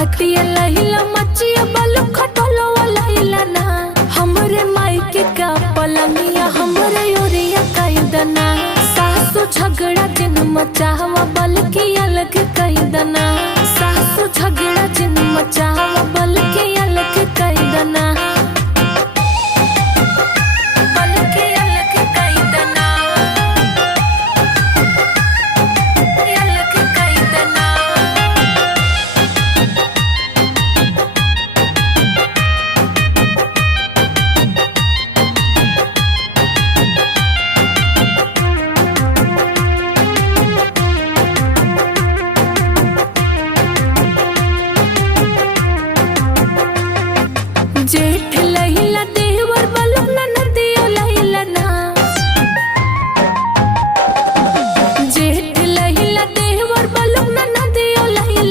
खटिया लहिला मचिया बलु खटोलो लहिला ना हमरे मायके का पलंगिया हमरे ओरिया कैदना सासु झगड़ा दिन मचावा बल्कि अलग कैदना।